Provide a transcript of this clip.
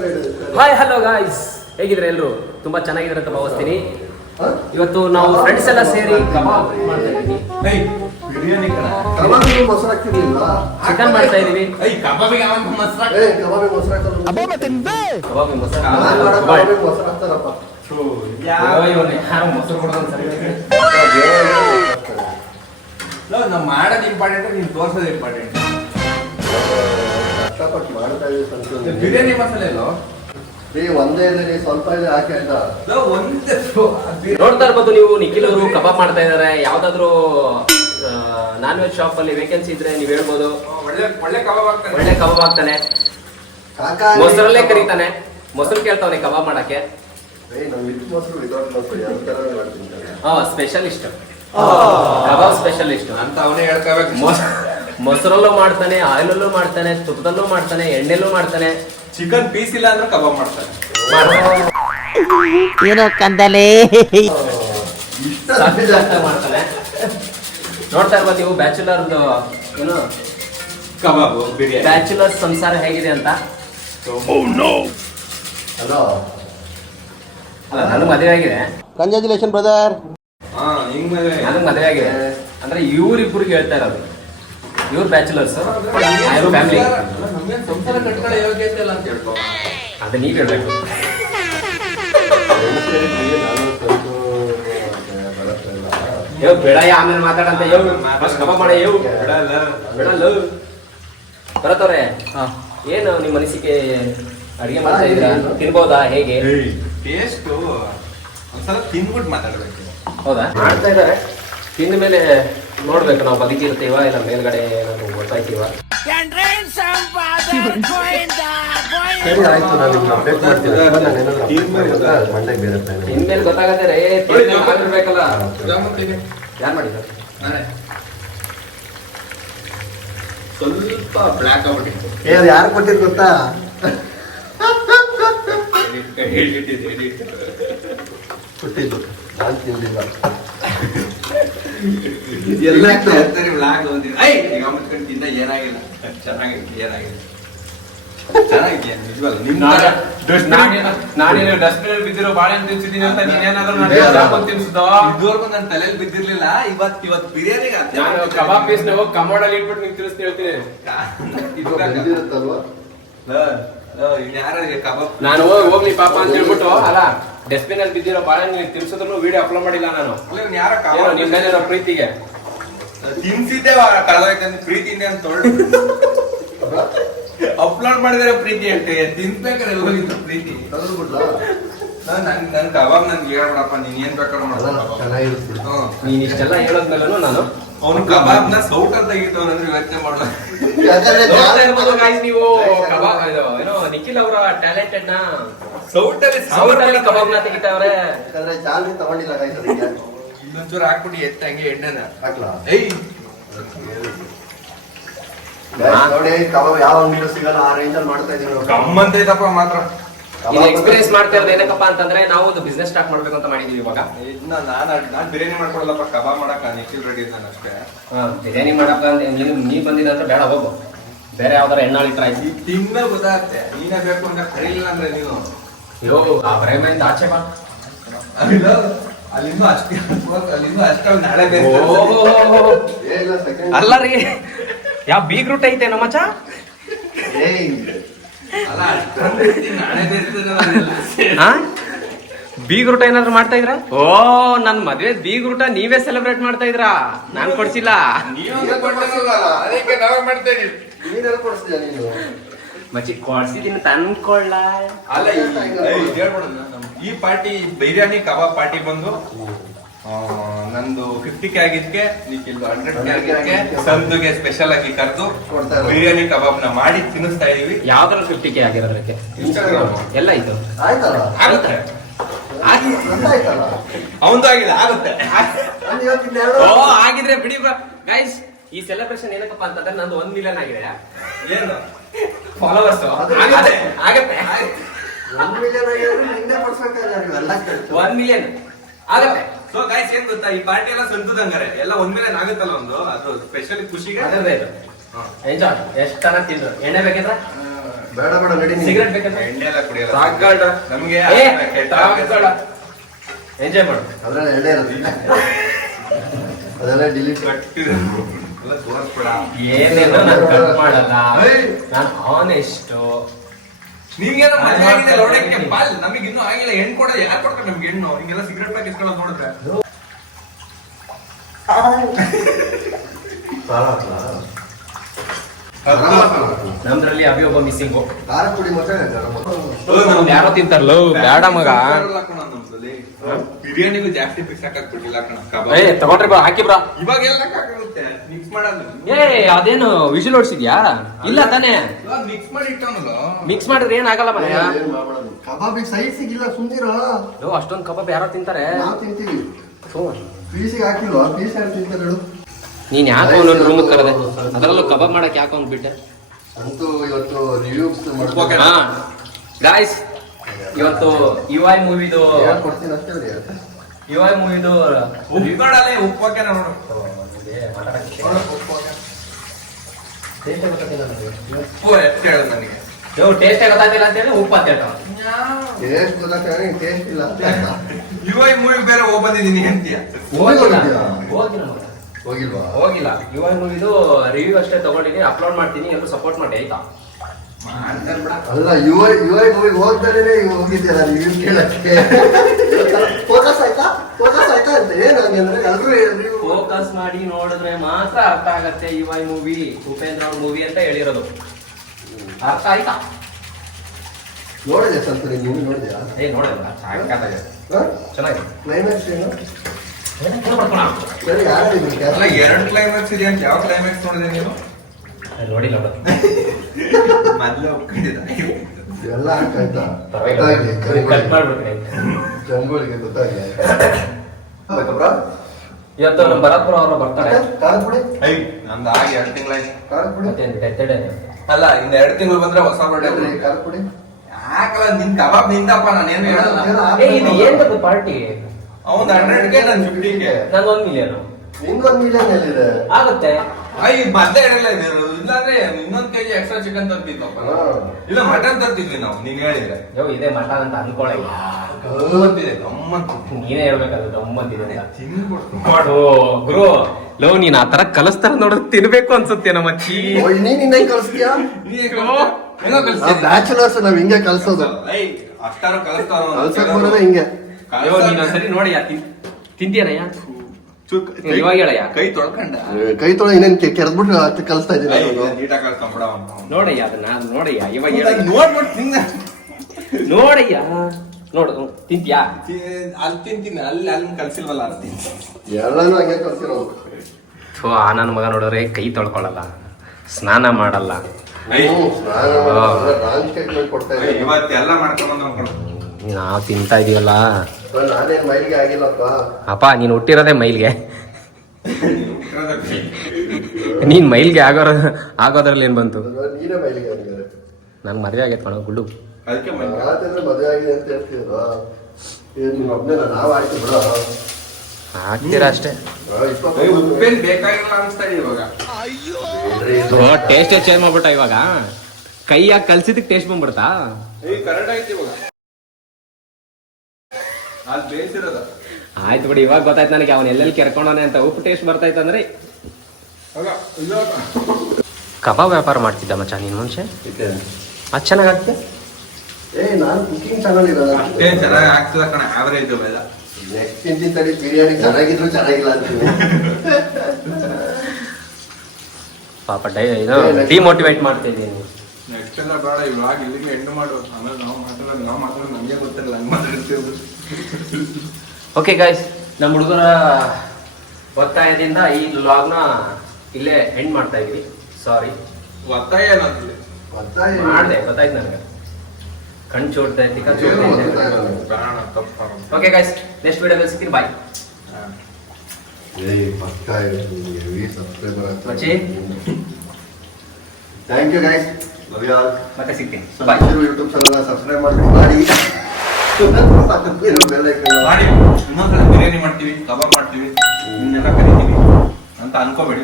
Hi hello guys, ಹೇಗಿದ್ರೆ ಎಲ್ಲರೂ ತುಂಬಾ ಚೆನ್ನಾಗಿದ್ರೆ ಅಂತ ಭಾವಿಸ್ತೀನಿ. ಇವತ್ತು ನಾವು ಫ್ರೆಂಡ್ಸ್ ಎಲ್ಲ ಸೇರಿ ಕಬಾಬ್ ಮಾಡ್ತಾ ಇದೀವಿ. ಚಿಕನ್ ಮಾಡ್ತಾ ಇದೀವಿ. ನಾವು ಮಾಡೋದು ಇಂಪಾರ್ಟೆಂಟ್, ನೀನು ತೋರ್ಸೋದು ಇಂಪಾರ್ಟೆಂಟ್. ಕಷ್ಟಪಟ್ಟು ಮಾಡ್ತಾ ಇದ್ದೀವಿ. ಬಿರಿಯಾನಿ ಮಸಾಲೆ ಅಲ್ಲೋ ಒಂದೇ ಇದೆ, ಸ್ವಲ್ಪ ಇದೆ ಹಾಕಿ ಅಂತ ನೋಡ್ತಾ ಇರ್ಬೋದು ನೀವು. ನಿಖಿಲ್ ಅವರು ಕಬಾಬ್ ಮಾಡ್ತಾ ಇದಾರೆ. ಯಾವ್ದಾದ್ರು ನಾನ್ ವೆಜ್ ಶಾಪ್ ಅಲ್ಲಿ ವೇಕೆನ್ಸಿ ಇದ್ರೆ ನೀವು ಹೇಳ್ಬೋದು. ಒಳ್ಳೆ ಕಬಾಬ್ ಆಗ್ತಾನೆ, ಒಳ್ಳೆ ಕಬಾಬ್ ಆಗ್ತಾನೆ. ಮೊಸರಲ್ಲೇ ಕರೀತಾನೆ, ಮೊಸರು ಕೇಳ್ತಾವನೆ ಕಬಾಬ್ ಮಾಡಕ್ಕೆ. ಸ್ಪೆಷಲಿಸ್ಟ್, ಕಬಾಬ್ ಸ್ಪೆಷಲಿಸ್ಟ್ ಅಂತ ಅವನೇ ಹೇಳ್ಕೋಬೇಕು. ಮೊಸರಲ್ಲೂ ಮಾಡ್ತಾನೆ, ಆಯಿಲಲ್ಲೂ ಮಾಡ್ತಾನೆ, ತುಪ್ಪದಲ್ಲೂ ಮಾಡ್ತಾನೆ, ಎಣ್ಣೆಲ್ಲೂ ಮಾಡ್ತಾನೆ. ಚಿಕನ್ ಪೀಸ್ ಇಲ್ಲ ಅಂದ್ರೆ ಕಬಾಬ್ ಮಾಡ್ತಾನೆ. ಏನೋ ಕಂದಲೆ ಮಾಡ್ತಾನೆ. ನೋಡ್ತಾ ಇರ್ಬೋದು ನೀವು ಬ್ಯಾಚುಲರ್ ಏನು ಕಬಾಬ್ ಬಿರಿಯಾನಿ. ಬ್ಯಾಚುಲರ್ ಸಂಸಾರ ಹೇಗಿದೆ ಅಂತ. ಅಲ್ಲ, ನನಗೆ ಮದುವೆ ಆಗಿದೆ. Congratulation brother. ಹಿಂಗ್ ಮದುವೆ ನನಗೆ ಮದುವೆ ಆಗಿದೆ ಅಂದ್ರೆ ಇವ್ರಿಬ್ರಿಗೆ ಹೇಳ್ತಾ ಇರೋದು. ಇವ್ರು ಬ್ಯಾಚುಲರ್ಸ್, ಫ್ಯಾಮಿಲಿ. ನಮ್ಗೆ ಸಂಸಾರ ಕಟ್ಕೊಳ್ಳೋ ಯೋಗ್ಯತೆ ಇಲ್ಲ ಅಂತ ಹೇಳ್ಕೊ. ಅದು ನೀವ್ ಹೇಳ್ಬೇಕು. ಬೇಡ ಆಮೇಲೆ ಮಾತಾಡಂತ ಕಬಾಬ್ ಮಾಡ ಬಿಡಲ್ಲ. ಬರತ್ತವ್ರೆ, ಏನು ನಿಮ್ಮ ಮನಸ್ಸಿಗೆ ಅಡಿಗೆ ಮಾಡ್ತಾ ಇದ್ದೀರಾ? ತಿನ್ಬೋದಾ? ಹೇಗೆ ಟೇಸ್ಟ್ ಒಂದ್ಸಲ ತಿನ್ಬಿಟ್ಟು ಮಾತಾಡ್ಬೇಕು. ಹೌದಾ? ಮಾಡ್ತಾ ಇದ್ದಾರೆ. ತಿಂದ ಮೇಲೆ ನೋಡ್ಬೇಕು ನಾವು ಬದುಕಿರ್ತೀವ ಇಲ್ಲ ಮೇಲ್ಗಡೆ ಏನಾದ್ರು ಗೊತ್ತಾಯ್ತೀವ. ತಿಂದ್ಮೇಲೆ ಗೊತ್ತಾಗತ್ತೆ ರೇ. ಆಗಿರ್ಬೇಕಲ್ಲ. ಯಾರು ಮಾಡಿದ್ರು? ಸ್ವಲ್ಪ ಬ್ಲ್ಯಾಕ್ ಆಗ್ಬಿಟ್ಟಿತ್ತು. ಯಾರು ಕೊಟ್ಟಿದ್ ಗೊತ್ತಾ? ಕೊಟ್ಟಿದ್ದು ನಾನು ತಿಂದಿಲ್ಲ. ಎಲ್ಲ ಬ್ಲ್ಯಾಕ್ ತಿಂದ ಏನಾಗಿಲ್ಲ, ಚೆನ್ನಾಗಿತ್ತು. ಏನಾಗಿಲ್ಲ, ಚೆನ್ನಾಗಿದೆ ನಿಜವಾಗ. ನಾನೇನು ಡಸ್ಟ್ಬಿನ್ ಬಿದ್ದಿರೋ ಬಾಳೆಹಣ್ಣು ತಿನ್ಸಿದೀನಿ ಅಂತ ನೀನೇನಾದ್ರೂ ತಿನ್ಸುದೋ? ಇದುವರೆಗೂ ನನ್ನ ತಲೆಯಲ್ಲಿ ಬಿದ್ದಿರ್ಲಿಲ್ಲ. ಇವತ್ತು ಬಿರಿಯಾನಿ ನಾನು ಕಬಾಬ್ ಪೀಸ್ ಹೋಗಿ ಕಮೋಡಲ್ಲಿ ಇಟ್ಬಿಟ್ಟು ನಿಂಗೆ ತಿಳಿಸ್ತೀನಿ, ಹೇಳ್ತೀನಿ. ಕಬಾಬ್ ನಾನು ಹೋಗ್ಲಿ ಪಾಪ ಅಂತ ಹೇಳ್ಬಿಟ್ಟು ಅಲ್ಲ ಡಸ್ಟ್ಬಿನ್ ಅಲ್ಲಿ ಬಿದ್ದಿರೋ ಬಾಳೆಹಣ್ಣು ತಿನ್ಸಿದ್ರು ವಿಡಿಯೋ ಅಪ್ಲೋಡ್ ಮಾಡಿಲ್ಲ ನಾನು. ಯಾರ ನಿಮ್ ಮೇಲೆ ಇರೋ ಪ್ರೀತಿಗೆ ತಿನ್ಸಿದ್ದೆ ಕಳೆದೋಯ್ತಂತ ಪ್ರೀತಿಯಿಂದ ಅಂತ ಅಪ್ಲೋಡ್ ಮಾಡಿದ್ರೆ ಪ್ರೀತಿ ಅಂತೆ. ತಿನ್ಬೇಕಾದ್ರೆ ಹೋಗಿತ್ತು ಪ್ರೀತಿ. ನನ್ ಕಬಾಬ್ ನನ್ಗೆ ಹೇಳ್ಬಿಡಪ್ಪ, ನೀನ್ ಏನ್ ಬೇಕಾದ್ರೂ ಮಾಡ. ನೀನ್ ಇಷ್ಟೆಲ್ಲ ಹೇಳೋದ್ಮೇಲೂ ನಾನು ಅವ್ನು ಕಬಾಬ್ ನ ಸೌಟ್ ಅಂತ ಇರ್ತವನಂದ್ರೆ ಯೋಚನೆ ಮಾಡಲ್ಲ. ನೀವು ಕಬಾಬ್ ಏನೋ ನಿಖಿಲ್ ಅವರ ಟ್ಯಾಲೆಂಟೆಡ್ ನ ಸೌಟ್ ಅಲ್ಲಿ ಕಬಾಬ್ ನ ತೆಗಿತಾವ್ರೆ. ಚಾಲ್ರಿ ತಗೊಂಡಿಲ್ಲ ಇನ್ನೊಂಚೂರು ಹಾಕ್ಬಿಟ್ಟು ಎತ್ತ ಹಂಗೆ ಎಣ್ಣೆನ ಹಾಕ್ಲಾ? ಏಯ್ ನೋಡಿ ಕಬಾಬ್ ಯಾವ ಅಂಗಡಿ ಸಿಗಲ್ಲ, ಆ ರೇಂಜ್ ಅಲ್ಲಿ ಮಾಡ್ತಾ ಇದೀವಿ. ಗಮ್ಮಂತ ಐತಪ್ಪ ಮಾತ್ರ. ಇದು ಎಕ್ಸ್ಪೀರಿಯನ್ಸ್ ಮಾಡ್ತಾ ಇರೋದು ಏನಕ್ಕಪ್ಪ ಅಂತಂದ್ರೆ ನಾವು ಒಂದು ಬಿಸ್ನೆಸ್ ಸ್ಟಾರ್ಟ್ ಮಾಡ್ಬೇಕು ಅಂತ ಮಾಡಿದೀವಿ ಇವಾಗ. ನಾನ್ ಬಿರಿಯಾನಿ ಮಾಡ್ಕೊಡಲ್ಲಪ್ಪ, ಕಬಾಬ್ ಮಾಡಕ್ ನಿಖಿಲ್ ರೆಡಿ ಇದ್ದಾನೆ ಅಷ್ಟೇ. ಬಿರಿಯಾನಿ ಮಾಡಪ್ಪ ನೀ ಬಂದಿದ್ರೆ ಬೇಡ, ಹೋಗು ಬೇರೆ ಯಾವ್ದಾರ ಎಣ್ಣಾಳಿ ಟ್ರೈ. ತಿನ್ನ ಗೊತ್ತಾಗುತ್ತೆ. ನೀನೇ ಬೇಕು ಅಂತ ಕರೀಲಿಲ್ಲ ಅಂದ್ರೆ ನೀನು ಅವರೇ ಮೈಂದ ಆಚೆ ಬಾ. ಅಲ್ಲಿಂದ ಅಷ್ಟೇ ನಾಳೆ ಅಲ್ಲ ರೀ, ಯಾವ ಬೀಗ್ ರೂಟ್ ಐತೆ ನಮ್ಮಚ್ಚ. ಬೀಗ್ ರೂಟ ಏನಾದ್ರು ಮಾಡ್ತಾ ಇದ್ರ? ಓ, ನನ್ ಮದ್ವೆ ಬೀಗ್ ರೂಟ ನೀವೇ ಸೆಲೆಬ್ರೇಟ್ ಮಾಡ್ತಾ ಇದ್ರಾ? ನಾನ್ ಕೊಡ್ಸಿಲ್ಲ. ಮಚ್ಚಿ ಕೊಡ್ಸಿದೀನಿ ತಂದ್ಕೊಳ್ಳ. ಅಲ್ಲ ಈ ಪಾರ್ಟಿ ಬಿರಿಯಾನಿ ಕಬಾಬ್ ಪಾರ್ಟಿ ಬಂದು ನಂದು 50K ಆಗಿದ್ಕೆ ನಿಖಿಲ್ 100K ಆಗಿದ್ಕೆ ಸಂದುಗೆ ಸ್ಪೆಷಲ್ ಆಗಿ ಕರೆದು ಬಿರಿಯಾನಿ ಕಬಾಬ್ ನ ಮಾಡಿ ತಿನ್ನಿಸ್ತಾ ಇದೀವಿ. ಯಾವ್ದ್ರಲ್ಲಿ 50K ಆಗಿರೋದಕ್ಕೆ ಎಲ್ಲ ಇದು ಆಗುತ್ತೆ. ಅವಂದು ಆಗಿದೆ, ಆಗುತ್ತೆ. ಓ, ಆಗಿದ್ರೆ ಬಿಡಿ ಗೈಸ್. ಈ ಸೆಲೆಬ್ರೇಷನ್ ಏನಕ್ಕಪ್ಪ ಅಂತಂದ್ರೆ ನಂದು 1 ಮಿಲಿಯನ್ ಆಗಿದೆ. ಏನು ಫಾಲೋವರ್ಸ್ ಆಗತ್ತೆ. 1 ಮಿಲಿಯನ್ ಆಗತ್ತೆ. ಸೊ ಗೈಸ್ ಏನ್ ಗೊತ್ತಾ, ಈ ಪಾರ್ಟಿ ಎಲ್ಲ ಸಂತದಂಗಾರೆ ಎಲ್ಲ 1 ಮಿಲಿಯನ್ ಆಗುತ್ತಲ್ಲ ಒಂದು, ಅದು ಸ್ಪೆಷಲಿ ಖುಷಿಗೆ ಎಂಜಾಯ್. ಎಷ್ಟು ತರ ತಿಂದ್ರು. ಎಣ್ಣೆ ಬೇಕಿದ್ರೆ ಬೇಡ ಬೇಡ ನಡಿ ನೀನು. ಸಿಗರೇಟ್ ಬೇಕಂತ ಎಣ್ಣೆ ಎಲ್ಲ ಕುಡಿಯಲ್ಲ ಸಾಕಾಡ ನಮ್ಗೆ ಎಂಜಾಯ್ ಮಾಡು. ಅದ್ರಲ್ಲಿ ಎಣ್ಣೆ ಇರುತ್ತೆ ಅದೆಲ್ಲ ಡಿಲೀಟ್ ಕಟ್ಟಿದೆ ಎಲ್ಲ ತೋರಿಸ್ಬೇಡ ಏನೇನೋ ನಾನು ಕಟ್ ಮಾಡಲ್ಲ, ನಾನು ಆನೆಸ್ಟ್. ನಿಮ್ಗೇನೋ ಮದುವೆ ಆಗಿದೆ ನೋಡಕ್ಕೆ ಬಾಲ್, ನಮಗೆ ಇನ್ನೂ ಆಗಿಲ್ಲ. ಹೆಣ್ಣು ಕೊಡೋದು ಯಾರು ಕೊಡ್ತಾರೆ ನಮ್ಗೆ ಹೆಣ್ಣು? ಹಿಂಗೆಲ್ಲ ಸಿಗರೇಟ್ ಪ್ಯಾಕ್ ಇಸ್ಕೊಳ್ಳೋದು ನೋಡಿದ್ರೆ ನಮ್ದ್ರಲ್ಲಿ ಅಭಿ ಒಬ್ಬ ಮಿಸ್ಸಿಂಗ್. ಖಾರ ಪುಡಿ ಮತ್ತೆ ಗರಂ ಯಾರೋ ತಿಂತಾರಲ್ಲ, ಬೇಡ ಮಗ. ಬಿರಿಯಾನಿಗೂ ಜಾಸ್ತಿ ಫಿಕ್ಸ್ ಹಾಕಕ್ಬಿಟ್ಟಿಲ್ಲ ಕಣ ಏ ತಗೊಂಡ್ರಿ ಬಾ, ಹಾಕಿ ಬ್ರಾ. ಇವಾಗೆಲ್ಲ ಹಾಕಾಗುತ್ತೆ ಮಿಕ್ಸ್ ಮಾಡೋದು. ಏ ಅದೇನು ವಿಜಿಲ್ ಓಡಿಸಿದ್ಯಾ? ಇಲ್ಲ ತಾನೇ, ಇವಾಗ ಮಿಕ್ಸ್ ಮಾಡಿ ಇಟ್ಟವನಲ್ಲ. ಮಿಕ್ಸ್ ಮಾಡಿದ್ರೆ ಏನಾಗಲ್ಲ ಮನೆಯ. ಕಬಾಬಿಗೆ ಸೈಡ್ ಸಿಗಿಲ್ಲ ಸುಂದಿರೋ. ಅಷ್ಟೊಂದು ಕಬಾಬ್ ಯಾರೋ ತಿಂತಾರೆ. ನಾವು ತಿಂತೀವಿ. ಪೀಸಿಗೆ ಹಾಕಿಲ್ವಾ? ಪೀಸ್ ಯಾರು ತಿಂತಾರೆ ಹೇಳು? ನೀನ್ ಯಾಕೆ ಅವನೊಂದು ರೂಮ್ ಕರೆದೆ? ಅದರಲ್ಲೂ ಕಬಾಬ್ ಮಾಡಕ್ ಯಾಕೆ ಅವ್ನು ಬಿಟ್ಟೆ? ಅಂತೂ ಇವತ್ತು ರಿವ್ಯೂಸ್ ಹಾ ಗಾಯ್ಸ್, ಇವತ್ತು UI ಮೂವಿದು ಕೊಡ್ತೀನಿ ಅಷ್ಟೇ ರೀ. UI ಮೂವಿದು ಉಪ್ಪಾಡಲೆ ಉಪ್ಪಕ್ಕೆ ನೋಡು. ಉಪ್ಪು ಎಷ್ಟು ಹೇಳು ನನಗೆ? ಟೇಸ್ಟ್ ಗೊತ್ತಾಗ್ತಿಲ್ಲ ಅಂತ ಹೇಳಿ ಉಪ್ಪು ಅಂತ ಹೇಳ್ತಾವ. ಟೇಸ್ಟ್ ಗೊತ್ತಾಗ್ತದೆ, ಟೇಸ್ಟ್ ಇಲ್ಲ. UI ಮೂವಿ ಬೇರೆ ಬಂದಿದ್ದೀನಿ ಅಂತೀಯ? ಹೋಗಿಲ್ವಾ? ಹೋಗಿಲ್ಲ. UI ಮೂವಿದು ರಿವ್ಯೂ ಅಷ್ಟೇ ತಗೊಂಡಿನಿ, ಅಪ್ಲೋಡ್ ಮಾಡ್ತೀನಿ, ಎಲ್ಲರೂ ಸಪೋರ್ಟ್ ಮಾಡಿ ಆಯ್ತಾ? ಅಲ್ಲ ಯುಐ ಮೂವಿಗೆ ಹೋಗ್ತಾನೆ ಹೋಗಿದ್ದೀರಾ ರಿವ್ಯೂ ಕೇಳಕ್ಕೆ? ಫೋಕಸ್ ಆಯ್ತಾ ಅಂತ ಏನು ಹಂಗಂದ್ರೆ ಎಲ್ಲರೂ ಫೋಕಸ್ ಮಾಡಿ ನೋಡಿದ್ರೆ ಮಾತ್ರ ಅರ್ಥ ಆಗತ್ತೆ. UI ಮೂವಿ ಉಪೇಂದ್ರ ಅವ್ರ ಮೂವಿ ಅಂತ ಹೇಳಿರೋದು ಅರ್ಥ ಆಯ್ತಾ? ನೋಡಿದೆ ಸ್ವಲ್ಪ ನೀವು ಮೂವಿ ನೋಡಿದ್ಯಾ? ನೋಡಲ್ಲ, ಚೆನ್ನಾಗಿದೆ. ಕ್ಲೈಮ್ಯಾಕ್ಸ್ ಏನು? ಸರಿ ಯಾರಿದ್ರು ಅಲ್ಲ ಎರಡು ಕ್ಲೈಮ್ಯಾಕ್ಸ್ ಇದೆ ಅಂತ. ಯಾವ ಕ್ಲೈಮ್ಯಾಕ್ಸ್ ನೋಡಿದೆ ನೀನು? ನೋಡಿಲ್ಲ. ಮೊದ್ಲು ಒಪ್ಕೊಂಡಿದ್ದ ಎಲ್ಲ ಆಯ್ತಾ? ಕಟ್ ಮಾಡ್ಬಿಟ್ರೆ ಜನಗಳಿಗೆ ಗೊತ್ತಾಗಿದೆ. ಇವತ್ತು ನಮ್ಮ ಭರತ್ಪುರ ಅವರು ಬರ್ತಾರೆ. ಖಾರದ ಪುಡಿ ನಂದು ಆಗಿ 2 ತಿಂಗಳಾಯ್ತು. ಖಾರದ ಪುಡಿ ಅಲ್ಲ ಇನ್ನು 2 ತಿಂಗಳು ಬಂದ್ರೆ ಹೊಸ ಬರ್ಡೇ. ಖಾರದ ಪುಡಿ ಯಾಕಲ್ಲ ನಿನ್ ಕಬಾಬ್ ನಿಂದಪ್ಪ, ನಾನೇನು ಹೇಳಲ್ಲ. ಇದು ಏನ್ ಪಾರ್ಟಿ? ಅವ್ನ್ 100ಗೆ ನನ್ 50ಗೆ. ನಂದು 1 ಮಿಲಿಯನ್. ನಿಮ್ದು 1 ಮಿಲಿಯನ್ ಎಲ್ಲಿದೆ? ಆಗುತ್ತೆ. ಮತ್ತೆ ಹೇಳಿಲ್ಲ ಇದ್ರು. ಇಲ್ಲಾಂದ್ರೆ ಇನ್ನೊಂದ್ ಕೆಜಿ ಎಕ್ಸ್ಟ್ರಾ ಚಿಕನ್ ತರ್ತಿದ್ವಪ್ಪ. ಇಲ್ಲ ಮಟನ್ ತರ್ತಿದ್ವಿ ನಾವು, ನೀನ್ ಹೇಳಿದ್ರೆ. ಇದೆ ಮಟನ್ ಅಂತ ಅನ್ಕೊಳ. ಗಮ್ಮತ್ತಿದೆ, ಗಮ್ಮತ್ತು. ನೀನೇ ಹೇಳ್ಬೇಕದು ಗಮ್ಮತ್ತಿದೆ ಅಂತ. ತಿನ್ಕೊಡ್ತು ಗುರು ಲವ್, ನೀನ್ ಆ ತರ ಕಲಿಸ್ತಾರ ನೋಡಿದ್ರೆ ತಿನ್ಬೇಕು ಅನ್ಸುತ್ತೆ ನಮ್ಮ ಅಚ್ಚಿ. ನೀನ್ ಹಿಂಗೆ ಕಲಿಸ್ತೀಯಾ? ಬ್ಯಾಚುಲರ್ಸ್ ನಾವ್ ಹಿಂಗೆ ಕಲ್ಸೋದು. ಅಷ್ಟಾರು ಕಲಿಸ್ತಾರ ಕಲ್ಸಕ್ ಬರೋದೇ ಹಿಂಗೆ. ನೀನ್ ಒಂದ್ಸರಿ ನೋಡಿ ತಿಂತೀಯನಯ್ಯ? ಇವಾಗ ಹೇಳಯ್ಯ. ಕೈ ತೊಳ್ಕೊಂಡ ಕೈ ತೊಳೆ ಇನ್ನೇನ್ ಕೆರೆದ್ಬಿಟ್ಟು ಕಲಿಸ್ತಾ ಇದ್ದೀನಿ. ನೀಟಾಗಿ ಕಲ್ಸ್ಕೊಂಡ್ಬಿಡ ಅವ್ನು. ನೋಡಯ್ಯ ಅದನ್ನ ನೋಡಯ್ಯ. ಇವಾಗ ನೋಡ್ಬಿಟ್ಟು ತಿನ್ನ. ನೋಡಯ್ಯ, ನೋಡು ತಿಂತೀಯಾ? ಅಲ್ಲಿ ತಿಂತೀನಿ, ಅಲ್ಲಿ ಕಲ್ಸಿಲ್ವಲ್ಲ ಅಂತ ಎಲ್ಲಾನು ಹಂಗೆ ಕಲ್ಸಿರೋದು. ನನ್ನ ಮಗ ನೋಡಿದ್ರೆ ಕೈ ತೊಳ್ಕೊಳಲ್ಲ, ಸ್ನಾನ ಮಾಡಲ್ಲ. ರಾಂಗ್ ಸ್ಟೇಟ್ಮೆಂಟ್ ಕೊಡ್ತಾ ಇದ್ದೀನಿ. ಇವತ್ತೆಲ್ಲ ಮಾಡ್ಕೊಂಡ್ ಅನ್ಕೊಂಡು ನಾವು ತಿಂತಾ ಇದೀವಲ್ಲ. ನಾನೇನ್ ಮೈಲಿಗೆ ಆಗಿಲ್ಲಪ್ಪ. ಅಪ್ಪ ನೀನ್ ಹುಟ್ಟಿರೋದೇ ಮೈಲ್ಗೆ. ನೀನ್ ಮೈಲ್ಗೆ ಆಗೋದ್ರಲ್ಲಿ ಏನ್ ಬಂತು? ನೀನೇ ಮೈಲಿಗೆ ಆಗಿದ್ದಾರೆ. ನನ್ ಮದ್ವೆ ಆಗೈತೆ ಕಣ ಗುಡ್ಡು. ಅದಕ್ಕೆ ಮದುವೆ ಆಗಿದೆ ಅಂತ ಹೇಳ್ತೀರ. ನಿಮ್ಮ ಒಬ್ಬನೇ ನಾವ್ ಆಯ್ತು ಬಿಡ. ಆಗ್ತೀರಾ ಅಷ್ಟೇ. ಉಪ್ಪೇನ್ ಬೇಕಾಗಿಲ್ಲ ಅನ್ಸ್ತಾ ಇದೆ ಇವಾಗ. ಟೇಸ್ಟ್ ಚೇಂಜ್ ಮಾಡ್ಬಿಟ್ಟ ಇವಾಗ. ಕೈಯಾಗ ಕಲ್ಸಿದಕ್ ಟೇಸ್ಟ್ ಬಂದ್ಬಿಡ್ತಾ? ಕರೆಕ್ಟ್ ಆಯ್ತು ಇವಾಗ. ಅಲ್ಲಿ ಬೇಯಿಸಿರೋದ. ಆಯ್ತು ಬಿಡಿ, ಇವಾಗ ಗೊತ್ತಾಯ್ತು ನನಗೆ ಅವನ್ ಎಲ್ಲೆಲ್ಲಿ ಕೆರ್ಕೊಂಡವನೆ ಅಂತ. ಉಪ್ಪು ಟೇಸ್ಟ್ ಬರ್ತಾಯ್ತು ಅಂದ್ರೆ. ಕಬಾಬ್ ವ್ಯಾಪಾರ ಮಾಡ್ತಿದ್ದ ಮಚ್ಚ ನೀನ್ ಮನುಷ್ಯ. ಅದ್ ಚೆನ್ನಾಗಾಗ್ತದೆ. ನಾನು ಕುಕಿಂಗ್ ಚಾನಲ್ ಇರೋದ. ಅಷ್ಟೇ ಚೆನ್ನಾಗಿ ಆಗ್ತದ ಕಣ, ಆವರೇಜ್ ಬೇಡ. ನೆಕ್ಸ್ಟ್ ತಿಂತೀನಿ ತಡಿ, ಬಿರಿಯಾನಿ ಚೆನ್ನಾಗಿದ್ರು ಚೆನ್ನಾಗಿಲ್ಲ ಅಂತೀವಿ. ಪಾಪ ಡಿಮೋಟಿವೇಟ್ ಮಾಡ್ತಾ ಇದ್ದೀನಿ. ನೆಕ್ಸ್ಟ್ ಎಲ್ಲ ಬೇಡ, ಇವಾಗ ಇಲ್ಲಿಗೆ ಎಂಡ್ ಮಾಡು. ಆಮೇಲೆ ನಾವು ಮಾತಾಡೋದು ನಮಗೆ ಗೊತ್ತಿರಲ್ಲ, ಹಂಗೆ ಮಾತಾಡ್ತೀವಿ. ಓಕೆ ಗಾಯ್ಸ್, ನಮ್ಮ ಹುಡುಗರ ಒತ್ತಾಯದಿಂದ ಈ ವ್ಲಾಗ್ನ ಇಲ್ಲೇ ಎಂಡ್ ಮಾಡ್ತಾ ಇದೀವಿ. ಸಾರಿ, ಒತ್ತಾಯ ಏನಂತಿದೆ? ಮಾಡಿದೆ ಗೊತ್ತಾಯ್ತು ನನಗೆ. ಕಣ್ ಚೋಡ್ತಾ ಇತ್ತು, ಕಣ್ ಚೋಡ್ತಾ ಇತ್ತು. ಓಕೆ ಗಾಯ್ಸ್, ನೆಕ್ಸ್ಟ್ ವಿಡಿಯೋದಲ್ಲಿ ಸಿಗ್ತೀನಿ. Bye. Thank you guys, love you all. ಮತ್ತೆ ಸಿಗ್ತೀನಿ. ಯೂಟ್ಯೂಬ್ ಚಾನಲ್ ಸಬ್ಸ್ಕ್ರೈಬ್ ಮಾಡಿ ಇನ್ನೊಂದ್ಸಲ ಬಿರಿಯಾನಿ ಮಾಡ್ತೀವಿ, ಕಬಾಬ್ ಮಾಡ್ತೀವಿ, ನಿನ್ನೆಲ್ಲ ಕರಿತೀವಿ ಅಂತ ಅನ್ಕೋಬೇಡಿ.